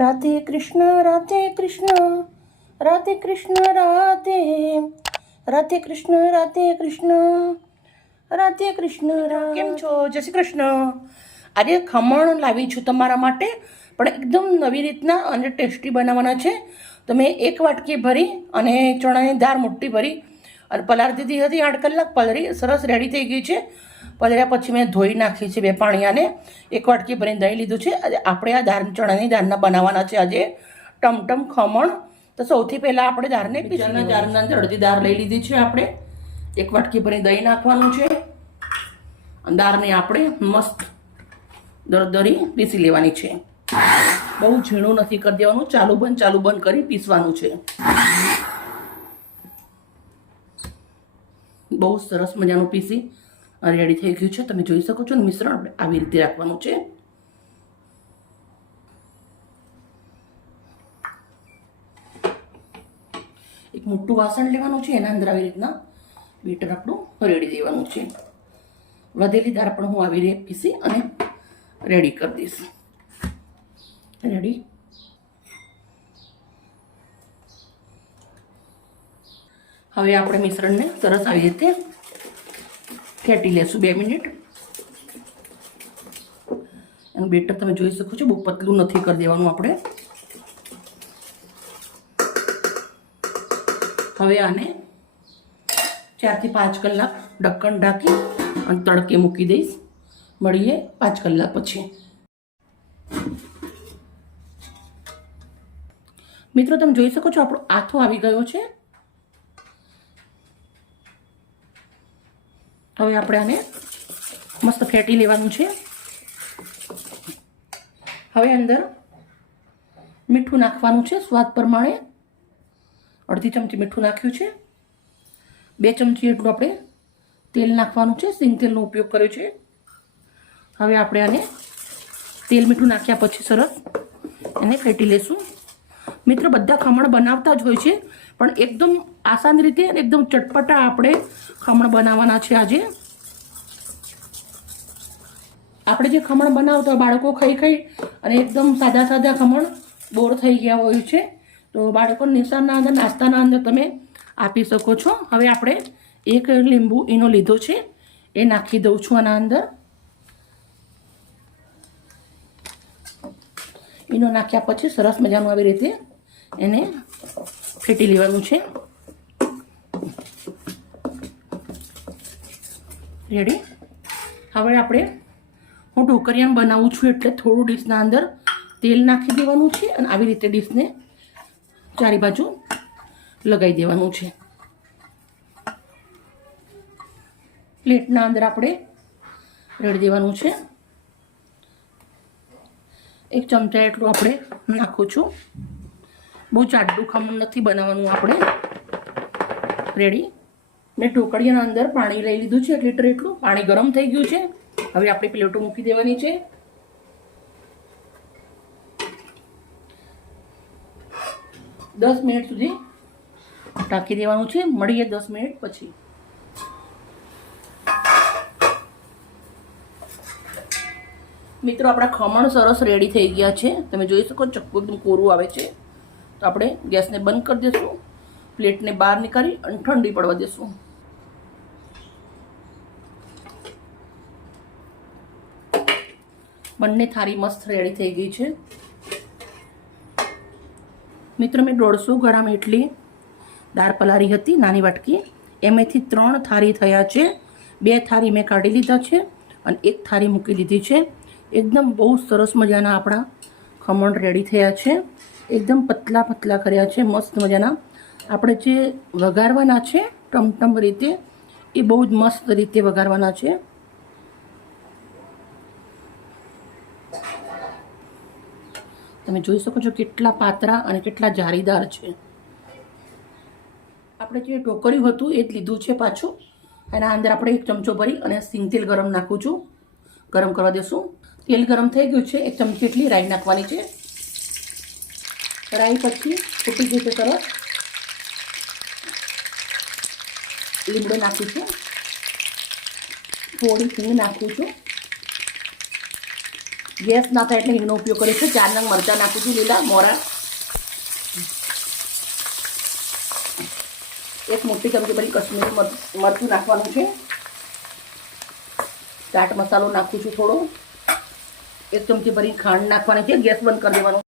રાધે કૃષ્ણ રાધે કૃષ્ણ રાધે કૃષ્ણ રાધે રાધે કૃષ્ણ રાધે કૃષ્ણ રાધે કૃષ્ણ કેમ છો? જય શ્રી કૃષ્ણ. આજે ખમણ લાવી છું તમારા માટે, પણ એકદમ નવી રીતના અને ટેસ્ટી બનાવવાના છે. તો મેં એક વાટકી ભરી અને ચણાની દાળ મોટી ભરી અને પલાળી દીધી હતી. 8 કલાક પલળી સરસ રેડી થઈ ગઈ છે. પલળ્યા પછી મેં ધોઈ નાખી છે 2 પાણીયાને. 1 વાટકી ભરીને દહીં લીધું છે. આજે આપણે આ દાળ ચણાની દાળના બનાવવાના છે આજે ટમટમ ખમણ. તો સૌથી પહેલાં આપણે દાળને પીસવાના. દાળના અંદર અડધી દાળ લઈ લીધી છે આપણે. 1 વાટકી ભરીને દહીં નાખવાનું છે. દાળને આપણે મસ્ત દરદરી પીસી લેવાની છે. બહુ ઝીણું નથી કરી દેવાનું, ચાલુ બંધ કરી પીસવાનું છે. બહુ સરસ મજાનું પીસી રેડી થઈ ગયું છે. તમે જોઈ શકો છો ને, મિશ્રણ આપણે આવી રીતે રાખવાનું છે. એક મોટું વાસણ લેવાનું છે, એના અંદર આવી રીતના બેટર આપણું રેડી દેવાનું છે. વધેલી દાળ પણ હું આવી રીતે પીસી અને રેડી કરી દઈશ. રેડી. હવે આપણે મિશ્રણને સરસ આવી રીતે ફેટી લેશું 2 મિનિટ. એનું બેટર તમે જોઈ શકો છો, બહુ પતલું નથી કરી દેવાનું આપણે. હવે આને 4 થી 5 કલાક ઢક્કણ ઢાંકી અને તડકે મૂકી દઈશ. મળીએ 5 કલાક પછી. મિત્રો તમે જોઈ શકો છો, આપણો આથો આવી ગયો છે. હવે આપણે આને મસ્ત ફેટી લેવાનું છે. હવે અંદર મીઠું નાખવાનું છે સ્વાદ પ્રમાણે. અડધી ચમચી મીઠું નાખ્યું છે. 2 ચમચી એટલું આપણે તેલ નાખવાનું છે. સિંગ તેલનો ઉપયોગ કર્યો છે. હવે આપણે આને તેલ મીઠું નાખ્યા પછી સરસ એને ફેટી લેશું. મિત્રો બધા ખમણ બનાવતા જ હોય છે, પણ એકદમ આસાન રીતે અને એકદમ ચટપટા આપણે ખમણ બનાવવાના છે આજે. આપણે જે ખમણ બનાવતા બાળકો ખાઈ અને એકદમ સાદા ખમણ બોર થઈ ગયા હોય છે, તો બાળકો નિશાળના અંદર નાસ્તાના અંદર તમે આપી શકો છો. હવે આપણે 1 લીંબુ ઈનો લીધો છે, એ નાખી દઉં છું આના અંદર. ઈનો નાખ્યા પછી સરસ મજાનું આવી રીતે એને ફેટી લેવાનું છે. રેડી. હવે આપણે હું ઢોકળિયાનું બનાવું છું, એટલે થોડું ડીશના અંદર તેલ નાખી દેવાનું છે અને આવી રીતે ડીશને ચારે બાજુ લગાવી દેવાનું છે. પ્લેટના અંદર આપણે રેડી દેવાનું છે. 1 ચમચા એટલું આપણે નાખું છું. બહુ જાડું ખમણ નથી બનાવવાનું આપણે. રેડી. મેં ઢોકળિયાના અંદર પાણી લઈ લીધું છે 1 લીટર એટલું. પાણી ગરમ થઈ ગયું છે. હવે આપણે પ્લેટો મૂકી દેવાની છે. 10 મિનિટ સુધી ઢાંકી દેવાનું છે. મળીએ 10 મિનિટ પછી. મિત્રો આપણા ખમણ સરસ રેડી થઈ ગયા છે. તમે જોઈ શકો ચક્કુ એકદમ કોરું આવે છે. તો આપણે ગેસને બંધ કરી દઈશું. પ્લેટને બહાર નીકાળી અને ઠંડી પડવા દઈશું. બંને થાળી મસ્ત રેડી થઈ ગઈ છે. મિત્રો મેં 150 ગ્રામ એટલી દાળ પલાળી હતી, નાની વાટકી. એમાંથી 3 થાળી થયા છે. 2 થાળી મેં કાઢી લીધા છે અને 1 થાળી મૂકી દીધી છે. એકદમ બહુ સરસ મજાના આપણા ખમણ રેડી થયા છે. એકદમ પતલા કર્યા છે, મસ્ત મજાના. આપણે જે વઘારવાના છે ટમટમ રીતે, એ બહુ જ મસ્ત રીતે વઘારવાના છે. તમે જોઈ શકો છો કેટલા પાતળા અને કેટલા જાળીદાર છે. આપણે જે ઢોકળિયું હતું એ જ લીધું છે પાછું. એના અંદર આપણે 1 ચમચો ભરી અને સિંગ તેલ ગરમ નાખું છું. ગરમ કરવા દેશું. તેલ ગરમ થઈ ગયું છે. 1 ચમચી એટલી રાઈ નાખવાની છે. રાઈ પછી ફૂટી ગઈ છે સરસ. લીમડો નાખું છું. થોડી હિંગ નાખું છું. ગેસ ના થાય એટલે હિંગનો ઉપયોગ કર્યો છે. 4 નંગ મરચાં નાખું છું, લીલા મોરા. 1 મોટી ચમચી ભરી કશ્મીરી મરચું નાખવાનું છે. ચાટ મસાલો નાખું છું થોડો. 1 ચમચી ભરી ખાંડ નાખવાની છે. ગેસ બંધ કરી દેવાનો.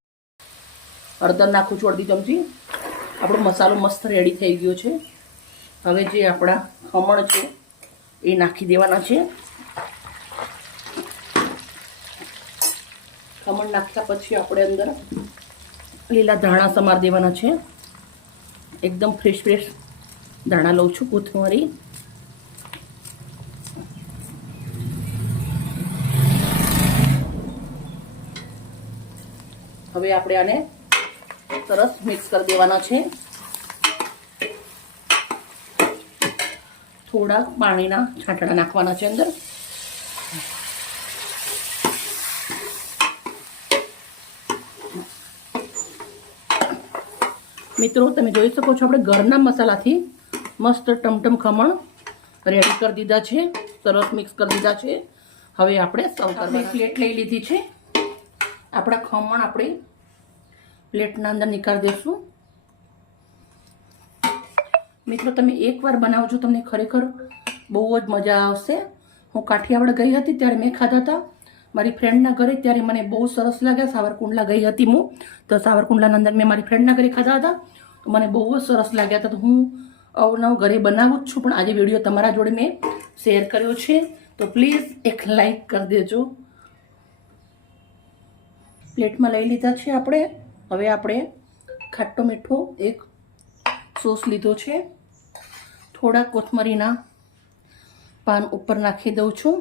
હળદર નાખું છું અડધી ચમચી. આપણો મસાલો મસ્ત રેડી થઈ ગયો છે. હવે જે આપણા ખમણ છે એ નાખી દેવાના છે. ખમણ નાખ્યા પછી આપણે અંદર લીલા ધાણા સમાર દેવાના છે. એકદમ ફ્રેશ ધાણા લઉં છું, કોથમરી. હવે આપણે આને સરસ મિક્સ કરી દેવાના છે. થોડા પાણીના છાંટણા નાખવાના છે અંદર. મિત્રો તમે જોઈ શકો છો આપણે ઘરના મસાલાથી મસ્ત ટમટમ ખમણ રેડી કરી દીધા છે. સરસ મિક્સ કરી દીધા છે. હવે આપણે સર્વ કરવાની પ્લેટ લઈ લીધી છે. આપણા ખમણ આપણે પ્લેટના અંદર નીકાળી દઈશું. મિત્રો તમે એકવાર બનાવજો, તમને ખરેખર બહુ જ મજા આવશે. હું કાઠિયાવાડ ગઈ હતી ત્યારે મેં ખાધા હતા મારી ફ્રેન્ડના ઘરે, ત્યારે મને બહુ સરસ લાગ્યા. સાવરકુંડલા ગઈ હતી હું, તો સાવરકુંડલાના અંદર મેં મારી ફ્રેન્ડના ઘરે ખાધા હતા, તો મને બહુ જ સરસ લાગ્યા હતા. તો હું અવનવ ઘરે બનાવું જ છું, પણ આજે વિડીયો તમારા જોડે મેં શેર કર્યો છે, તો પ્લીઝ એક લાઈક કરી દેજો. પ્લેટમાં લઈ લીધા છે આપણે. હવે આપણે ખાટો મીઠો એક સોસ લીધો છે. થોડા કોથમરીના પાન ઉપર નાખી દઉં છું.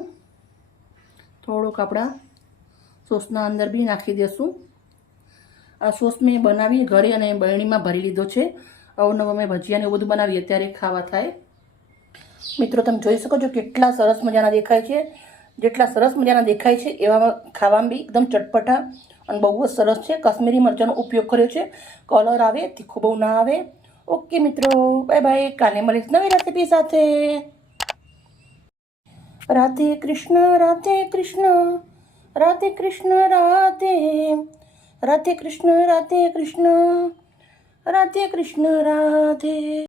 થોડુંક આપણા સોસના અંદર બી નાખી દઈશું. આ સોસ મેં બનાવી ઘરે અને બરણીમાં ભરી લીધો છે. અવનવ અમે ભજીયાને એવું બધું બનાવીએ ત્યારે ખાવા થાય. મિત્રો તમે જોઈ શકો છો કેટલા સરસ મજાના દેખાય છે. જેટલા સરસ મજાના દેખાય છે એવા ખાવામાં બી એકદમ ચટપટા અને બહુ જ સરસ છે. કાશ્મીરી મરચાંનો ઉપયોગ કર્યો છે. કલર આવે, તીખું બહુ ના આવે. ઓકે મિત્રો, બાય બાય. કાલે મળીશ નવી રેસીપી સાથે. રાધે કૃષ્ણ રાધે કૃષ્ણ રાધે કૃષ્ણ રાધે રાધે કૃષ્ણ રાધે કૃષ્ણ રાધે કૃષ્ણ રાધે.